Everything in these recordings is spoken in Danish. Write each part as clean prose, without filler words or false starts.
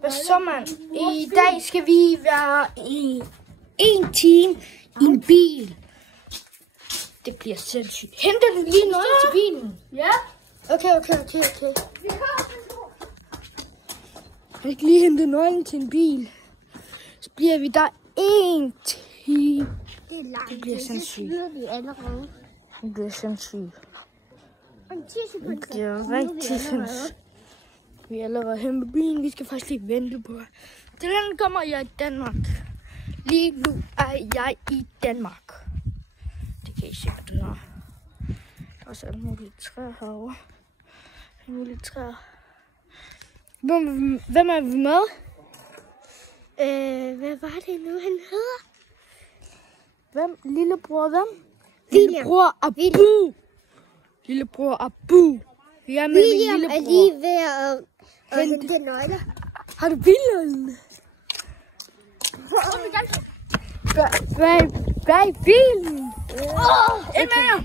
Hvad så, mand? I dag skal vi være i 1 time i en bil. Det bliver sindssygt. Henter du lige noget til bilen? Ja. Okay. Jeg kan lige hente nøglen til en bil. Så bliver vi der 1 time. Det er langt. Det bliver sindssygt. Vi allerede. Det bliver sindssygt. Om 10 sekunder. Det er rigtig sindssygt. Vi er allerede hjemme med bilen. Vi skal faktisk lige vente på. Til den kommer jeg i Danmark. Lige nu er jeg i Danmark. Det kan I se på det her. Der er også alle mulige træer herovre. Alle mulige træer. Hvem er vi med? Hvad var det nu, han hedder? Hvem? Lillebror hvem? William. Lillebror Abu. Lillebror Abu. Vi er med William min er lillebror. lige ved at hente nøgler. Har du bilen? Hvad er bilen? Ind med jer.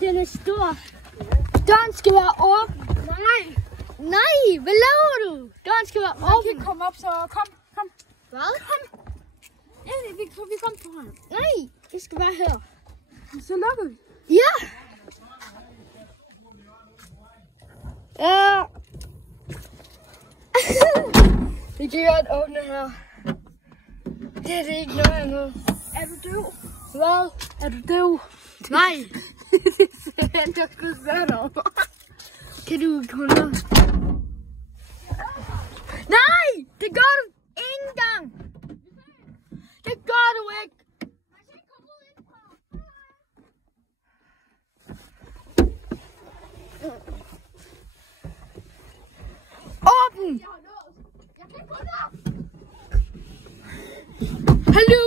Den er stor. Døren skal være åben. Nej, hvad laver du? Døren skal være Man åben. kan komme op, så kom. Hvad? Ja, vi kom foran. Nej, det skal være her. Så lukker vi. Ja. Ja. Vi kan godt åbne her. Det er det ikke noget andet. Er du døv? Hvad? Er du døv? Nej. Der skulle være derovre. Kan du komme ned? Nej! Det gør du ikke engang! Det gør du ikke! Åben! Hallo!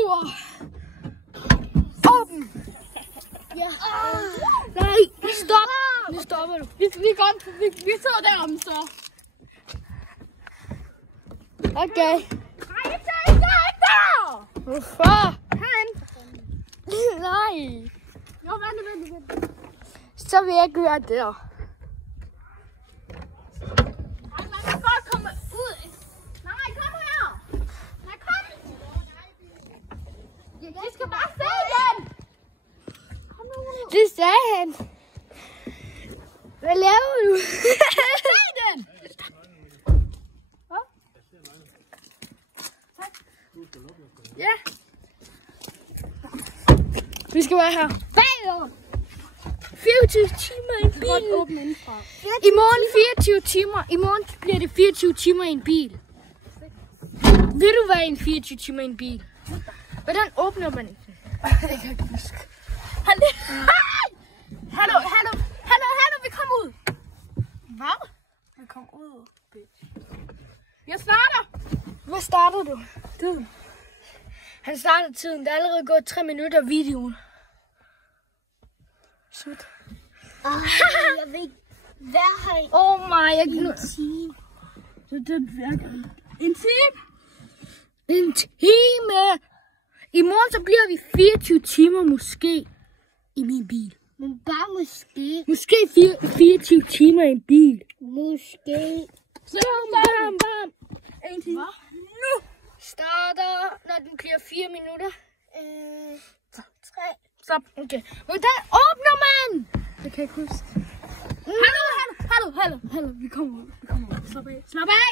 Åben! Ja. Nej, stop! Nu stopper du. Vi sidder deromme, så. Okay. Nej, jeg tager ikke der! Hvorfor? Herinde. Nej. Jo, vent. Så vil jeg gøre det der. Ej, man kan godt komme ud. Nej, kom her. Nej, kom. Jeg skal bare se den. Kom nu. Det sagde han. Hvad laver du? Se den. Ja. Vi skal være her. Bagud. 24 timer i en bil. Åbne indenfra. I morgen 24 timer. I morgen bliver det 24 timer i en bil. Vil du være i en 24 timer i en bil? Hvordan åbner man den? Jeg kan ikke huske. Hallo, vi kommer ud. Hvad? Vi kommer ud. Jeg starter. Hvad starter du? Han starter tiden. Der er allerede gået 3 minutter af videoen. Slut. Jeg vil ikke være her i Oh my, jeg kan... en time. Så det virker. En time. En time! I morgen så bliver vi 24 timer måske i min bil. Men bare måske. Måske 24 timer i en bil. Måske. Så Bam. en time. Nu starter, når den bliver 4 minutter. 3. Stop. Okay. Hvordan åbner man? Det kan jeg ikke huske. Hallo. Vi kommer ud. Slap af.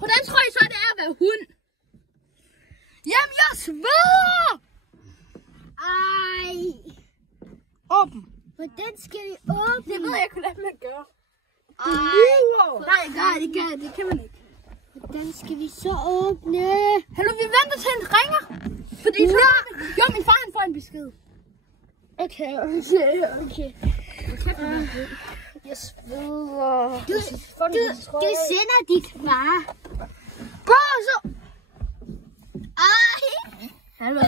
Hvordan tror I så, det er at være hund? Jamen, jeg sveder! Ej. Åben. Hvordan skal vi åbne? Det ved jeg ikke, hvordan man gør. Ej. Nej, det kan man ikke. Hvordan skal vi så åbne? Hallo, vi venter til en ringer. Fordi så... Jo, min far han får en besked. Okay. Jeg sveder. Du sender dit far. Gå så. Ej. Hallo.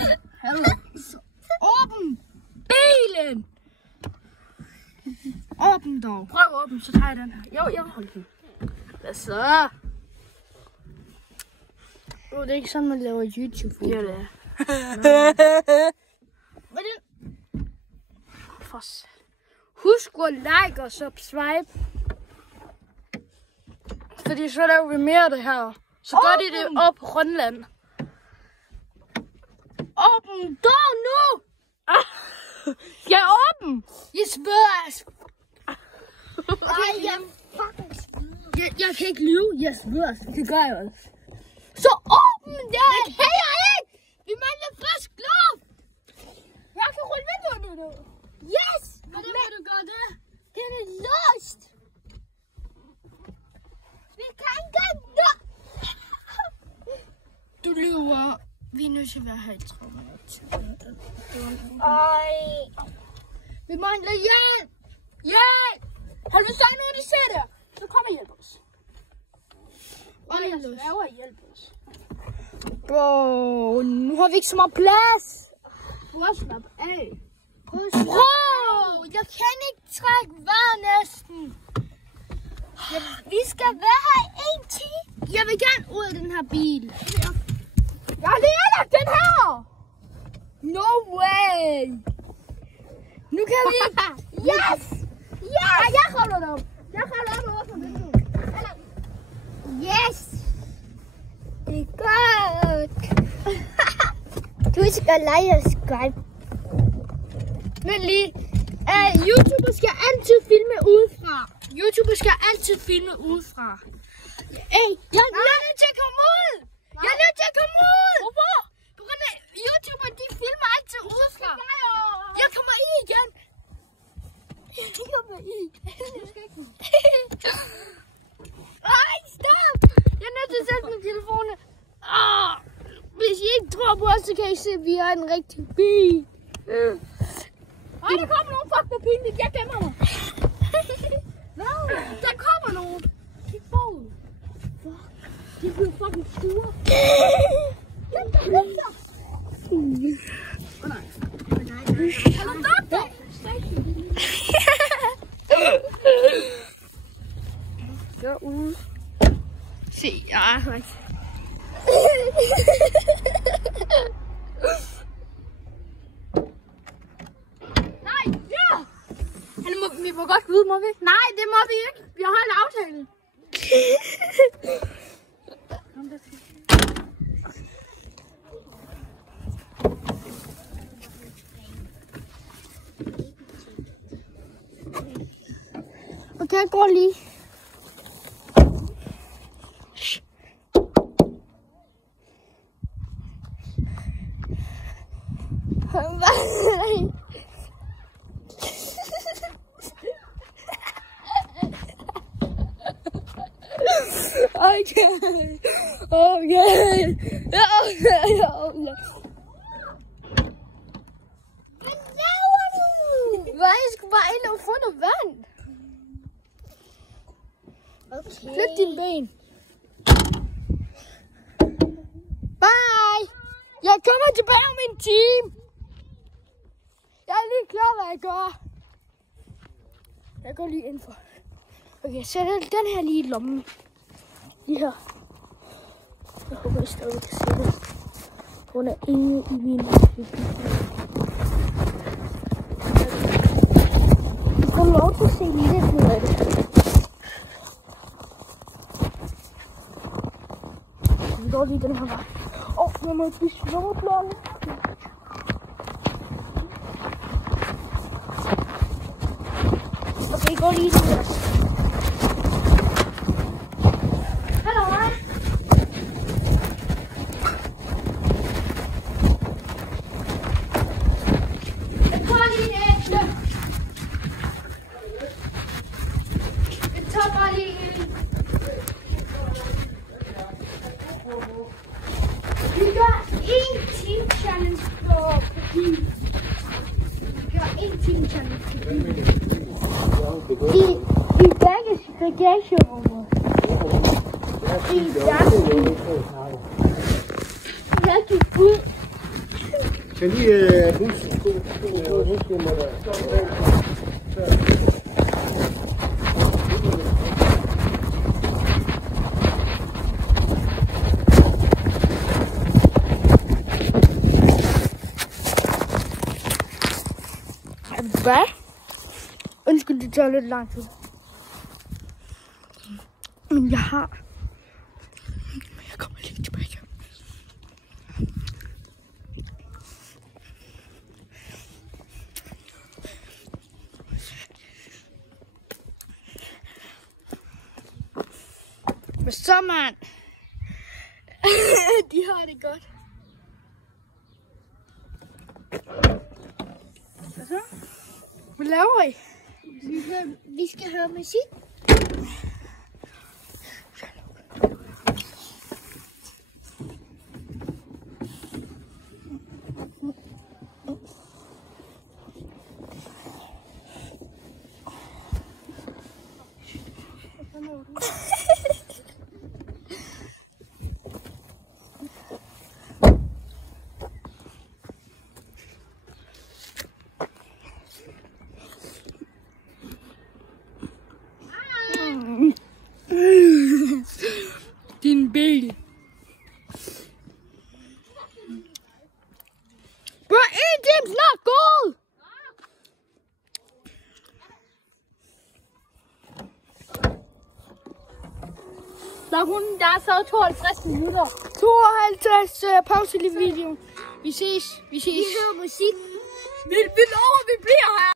Åben bilen. Åben dog. Prøv at åbne, så tager jeg den her. Jo, jeg vil holde den. Hvad så? Det er ikke sådan, man laver YouTube-video. Ja, det er. Hvordan? Husk at like og subscribe. Fordi så laver vi mere af det her. Så gør de det op på Grønland. Åbn dør nu! Skal jeg åbne? Jeg spørger. Ej, jeg fucking smider. Jeg kan ikke lyve. Jeg spørger. Det gør jeg også. Så åbn det! Det kan jeg ikke! Vi mangler frisk luft! Jeg kan rulle vinduerne nu. Yes! Hvordan vil du gøre det? Den er låst. Vi kan ikke nå. Du lyver. Vi er nødt til at være her i 30 minutter. Ej. Vi mangler hjælp! Hjælp! Har du sagt noget, de ser der? Så kom og hjælp os. Og jeg sværger at hjælpe os. Bro, nu har vi ikke så meget plads. Prøv at slappe af. Bro, jeg kan ikke trække vejret næsten. Vi skal være her i 1 time. Jeg vil gerne ud af den her bil. Jeg har lige anlagt den her. No way. Nu kan vi ikke. Yes! Ja, jeg holder det op. Jeg holder op over på vinduet. Yes. Det er godt. Du skal like og subscribe. Men lige. YouTuber skal altid filme udefra. YouTuber skal altid filme udefra. Hey, jeg er nødt til at komme ud. Jeg er nødt til at komme ud. Hvorfor? På grund af YouTuber, de filmer altid udefra. Jeg kommer i igen. Jeg kommer i. Ej, stop. Jeg er nødt til at sætte min telefon. Hvis I ikke tror på os, så kan I se, at vi har en rigtig bil. Ej, der kommer nogen. Fuck, hvor pinligt. Jeg gemmer mig. No, der kommer nogen. Kig forud. Fuck. De bliver fucking sure. Gem dig. Nej. Hallo, doktor. Gå ud. Se, jeg er her. Nej, ja! Vi må godt gå ud, må vi? Nej, det må vi ikke. Vi har en aftale. Okay, jeg går lige. Okay. Hvad? Jeg skal bare ind og få noget vand. Okay. Flyt dine ben. Bye. Jeg kommer tilbage om en time. Jeg er lige klar, hvad jeg gør. Jeg går lige indenfor. Okay, jeg sætter den her lige i lommen. Lige her. Jeg håber, jeg stadig kan se det. Hun er inde i min bil. Du får lov til at se lidt ud af det. Vi går lige den her vej. Jeg må ikke blive snowblown. Okay, gå lige den her. Vi gør 1 time challenge på bil. Vi gør 1 time challenge på bil. I bagagerummet. I dansen. Jeg gik ud. Kan lige huske Hvad? Undskyld, det tager lidt lang tid. Men jeg har... Kom, mand. De har det godt. Hvad laver I? Vi skal høre musik. Din bil. Bro, ATM's not gold. Der er så 52 minutter. 52, så jeg pauser lige videoen. Vi ses. Vi hører musik. Vi lover, vi bliver her.